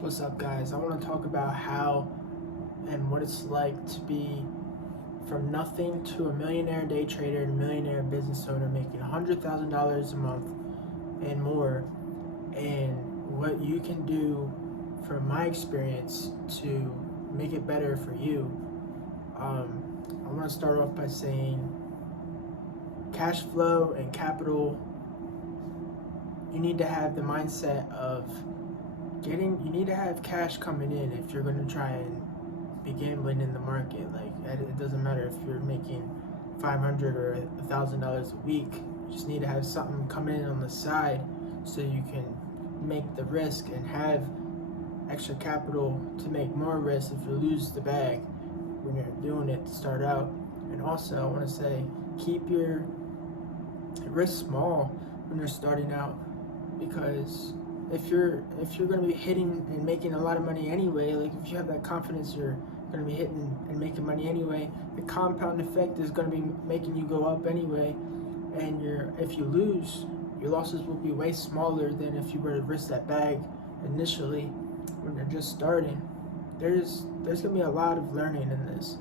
What's up, guys? I want to talk about how and what it's like to be from nothing to a millionaire day trader and millionaire business owner making $100,000 a month and more, and what you can do from my experience to make it better for you. I want to start off by saying cash flow and capital, you need to have the mindset of you need to have cash coming in if you're going to try and be gambling in the market. Like, it doesn't matter if you're making $500 or $1,000 a week. You just need to have something coming in on the side so you can make the risk and have extra capital to make more risk if you lose the bag when you're doing it to start out. And also, I want to say, keep your risk small when you're starting out, because if you're going to be hitting and making a lot of money anyway, like if you have that confidence you're going to be hitting and making money anyway, the compound effect is going to be making you go up anyway. And if you lose, your losses will be way smaller than if you were to risk that bag initially when you're just starting. There's going to be a lot of learning in this.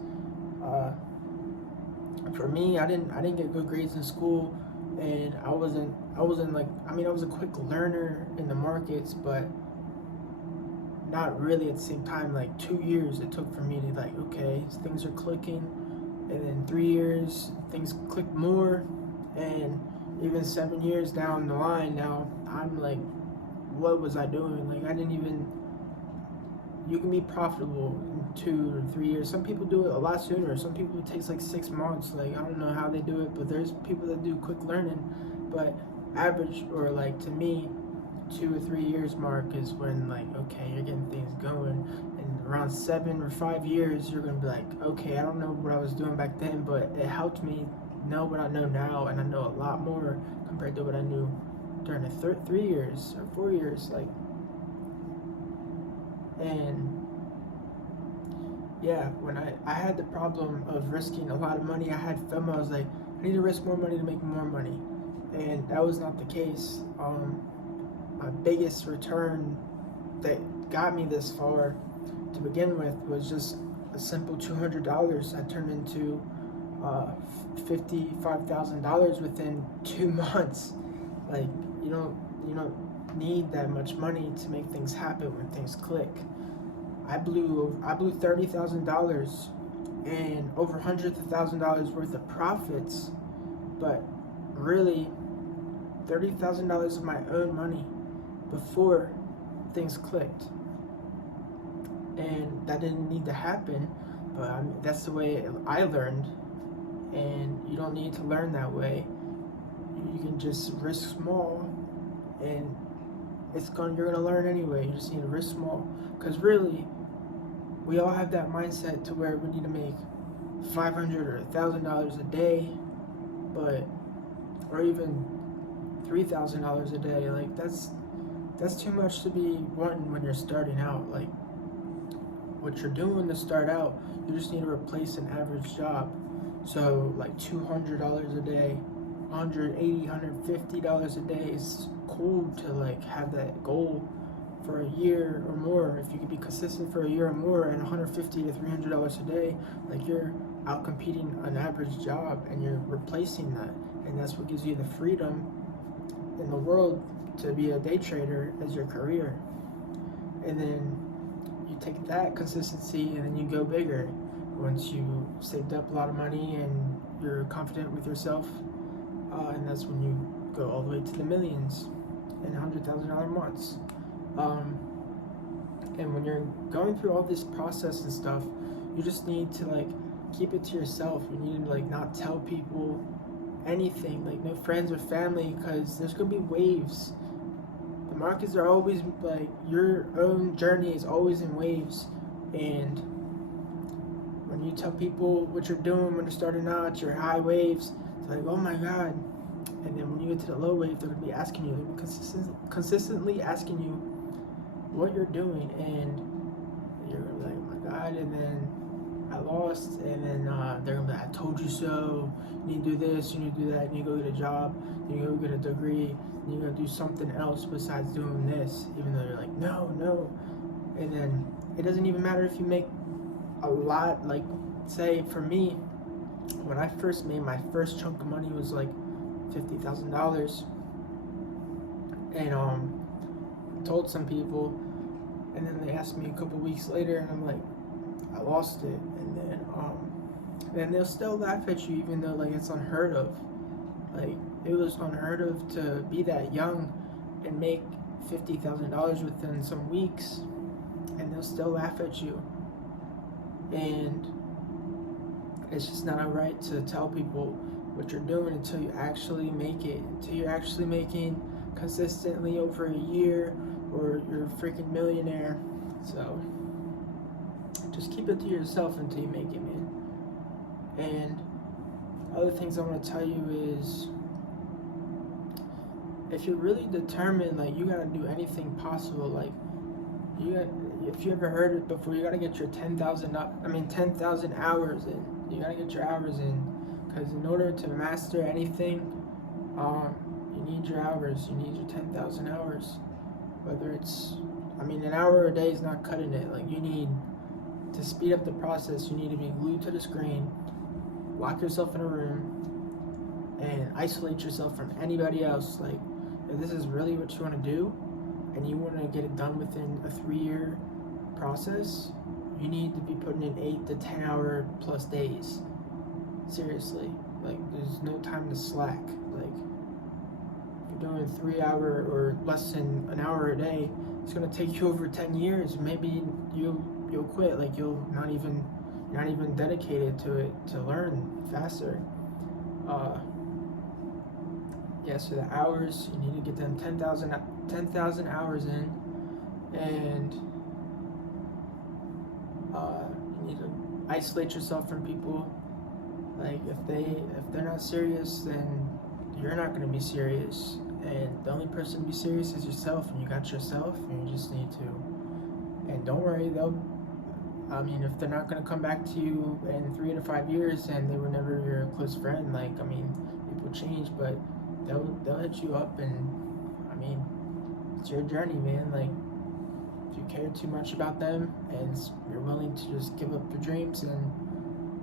For me, I didn't get good grades in school, and I wasn't like, I was a quick learner in the markets, but not really at the same time. Like 2 years it took for me to like, okay, things are clicking, and then 3 years things click more, and even 7 years down the line now I'm like, what was I doing? Like, you can be profitable in 2 or 3 years. Some people do it a lot sooner. Some people it takes like 6 months. Like, I don't know how they do it, but there's people that do quick learning. But average, or like to me, 2 or 3 years mark is when, like, okay, you're getting things going. And around 7 or 5 years, you're gonna be like, okay, I don't know what I was doing back then, but it helped me know what I know now, and I know a lot more compared to what I knew during the 3 years or 4 years. Like, and yeah, when I had the problem of risking a lot of money, I had FOMO. I was like, I need to risk more money to make more money, and that was not the case. My biggest return that got me this far to begin with was just a simple $200. I turned into $55,000 within 2 months. Like, you don't need that much money to make things happen when things click. I blew $30,000 and over hundreds of $1,000s worth of profits, but really $30,000 of my own money before things clicked. And that didn't need to happen, but that's the way I learned. And you don't need to learn that way. You can just risk small, and you're gonna learn anyway. You just need to risk small, because really, we all have that mindset to where we need to make $500 or $1,000 a day, or even $3,000 a day. Like, that's too much to be wanting when you're starting out. Like, what you're doing to start out, you just need to replace an average job. So like $200 a day, $180, $150 a day is cool to like have that goal for a year or more. If you could be consistent for a year or more at $150 to $300 a day, like, you're out competing an average job and you're replacing that. And that's what gives you the freedom in the world to be a day trader as your career. And then you take that consistency and then you go bigger. Once you saved up a lot of money and you're confident with yourself, and that's when you go all the way to the millions and $100,000 months. And when you're going through all this process and stuff, you just need to like keep it to yourself. You need to like not tell people anything, like no friends or family, because there's gonna be waves. The markets are always like, your own journey is always in waves, and when you tell people what you're doing when you're starting out, your high waves, it's like, oh my God. And then when you get to the low wave, they're gonna be asking you, they're gonna be consistently asking you what you're doing, and you're gonna be like, oh my God. And then I lost, and then they're gonna be like, I told you so. You need to do this, you need to do that, you need to go get a job, you need to go get a degree, and you're gonna do something else besides doing this, even though you're like, no. And then it doesn't even matter if you make a lot. Like, say for me, when I first made my first chunk of money was like $50,000, and told some people, and then they asked me a couple weeks later, and I'm like, I lost it. And then they'll still laugh at you, even though like it's unheard of. Like, it was unheard of to be that young and make $50,000 within some weeks, and they'll still laugh at you. And it's just not right to tell people what you're doing until you actually make it, until you're actually making consistently over a year, or you're a freaking millionaire. So just keep it to yourself until you make it, man. And other things I want to tell you is, if you're really determined, like, you gotta do anything possible. Like, if you ever heard it before, you gotta get your 10,000 hours in. You gotta get your hours in, because in order to master anything, you need your hours. You need your 10,000 hours. Whether it's, an hour a day is not cutting it. Like, you need to speed up the process. You need to be glued to the screen, lock yourself in a room, and isolate yourself from anybody else. Like, if this is really what you want to do, and you want to get it done within a 3-year process, you need to be putting in 8 to 10 hour plus days. Seriously, like, there's no time to slack. Like, if you're doing 3 hour or less than an hour a day, it's gonna take you over 10 years. Maybe you'll quit. Like, you're not even dedicated to it to learn faster. So the hours, you need to get them 10,000 hours in, and you need to isolate yourself from people. Like, if they're not serious, then you're not gonna be serious, and the only person to be serious is yourself. And you got yourself, and you just need to. And don't worry, if they're not gonna come back to you in 3 to 5 years, and they were never your close friend, people change, but they'll hit you up, and it's your journey, man. Like, if you care too much about them and you're willing to just give up your dreams and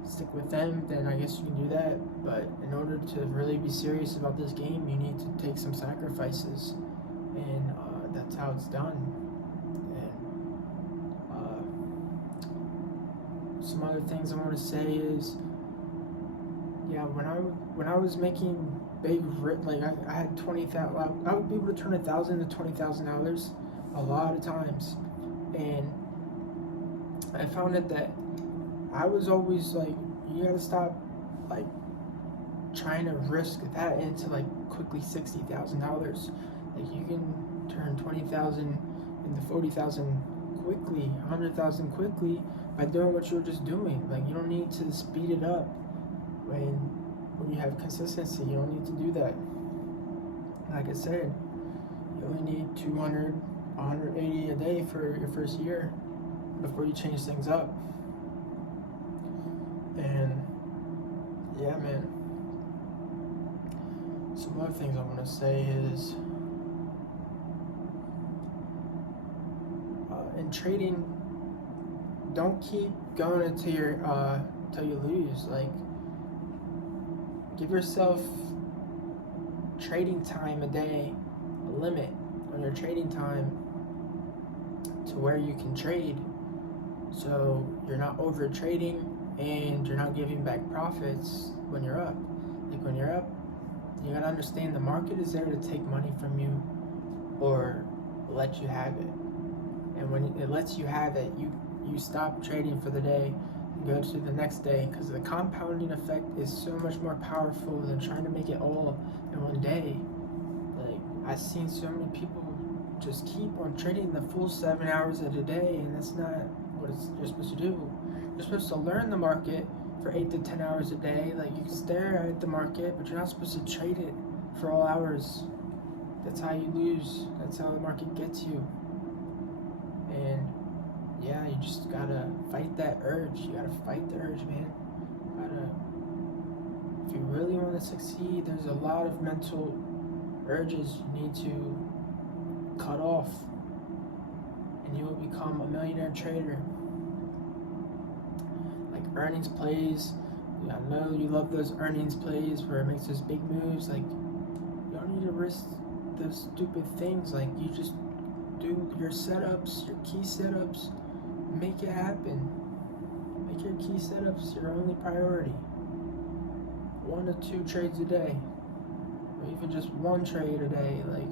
stick with them, then I guess you can do that. But in order to really be serious about this game, you need to take some sacrifices, and that's how it's done. And some other things I want to say is, when I was making I had 20,000. I would be able to turn $1,000 to $20,000 a lot of times, and I found it that I was always like, you gotta stop like trying to risk that into like quickly $60,000. Like, you can turn 20,000 into 40,000 quickly, 100,000 quickly by doing what you were just doing. Like, you don't need to speed it up when you have consistency. You don't need to do that. Like I said, you only need 200, 180 a day for your first year before you change things up. And yeah, man. Some other things I want to say is, in trading, don't keep going until you lose. Like, give yourself trading time a day, a limit on your trading time to where you can trade, so you're not over trading and you're not giving back profits when you're up. Like, when you're up, you gotta understand the market is there to take money from you or let you have it. And when it lets you have it, you stop trading for the day, go to the next day, because the compounding effect is so much more powerful than trying to make it all in one day. Like, I've seen so many people just keep on trading the full 7 hours of the day, and that's not what you're supposed to do. You're supposed to learn the market for 8 to 10 hours a day. Like, you can stare at the market, but you're not supposed to trade it for all hours. That's how you lose. That's how the market gets you. And yeah, you just gotta fight that urge. You gotta fight the urge, man. If you really want to succeed, there's a lot of mental urges you need to cut off, and you'll become a millionaire trader. Like earnings plays, I know you love those earnings plays where it makes those big moves. Like, you don't need to risk those stupid things. Like, you just do your setups, your key setups, make it happen. Make your key setups your only priority. 1 to 2 trades a day, or even just 1 trade a day. Like,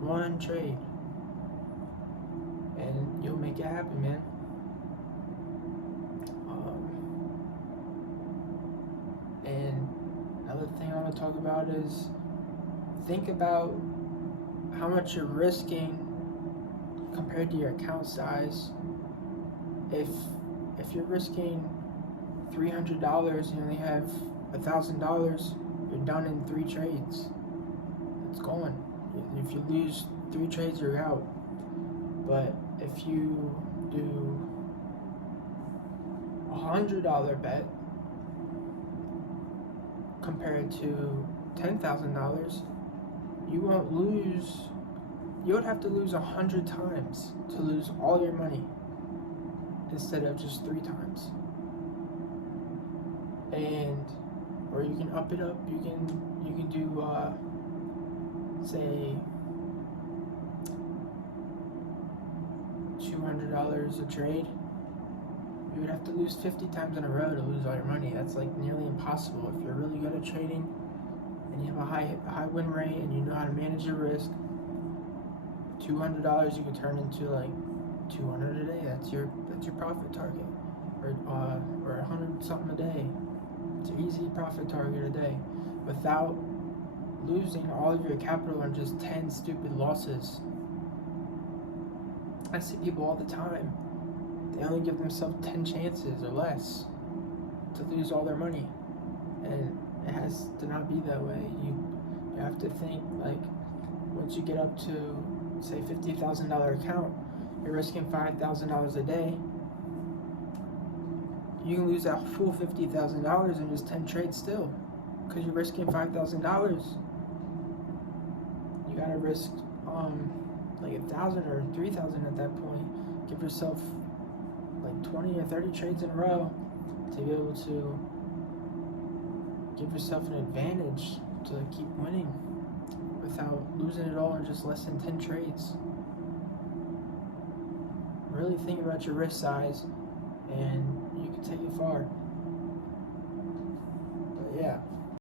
1 trade, and you'll make it happen, man. And another thing I want to talk about is think about how much you're risking compared to your account size. If you're risking $300 and you only have $1,000, you're done in 3 trades. It's gone. If you lose 3 trades, you're out. But if you do $100 bet compared to $10,000, you won't lose. You would have to lose 100 times to lose all your money instead of just 3 times. And or you can up it up. You can do say $200 a trade. You would have to lose 50 times in a row to lose all your money. That's like nearly impossible. If you're really good at trading and you have a high win rate and you know how to manage your risk, $200 you could turn into like 200 a day. That's your profit target, or 100 something a day. It's an easy profit target a day without losing all of your capital in just 10 stupid losses. I see people all the time. They only give themselves 10 chances or less to lose all their money, and it has to not be that way. You have to think, like, once you get up to say $50,000 account, you're risking $5,000 a day. You can lose that full $50,000 in just 10 trades still, because you're risking $5,000. You gotta risk like 1,000 or 3,000 at that point. Give yourself like 20 or 30 trades in a row to be able to give yourself an advantage to keep winning without losing it all in just less than 10 trades. Really think about your risk size, and you can take it far. But yeah.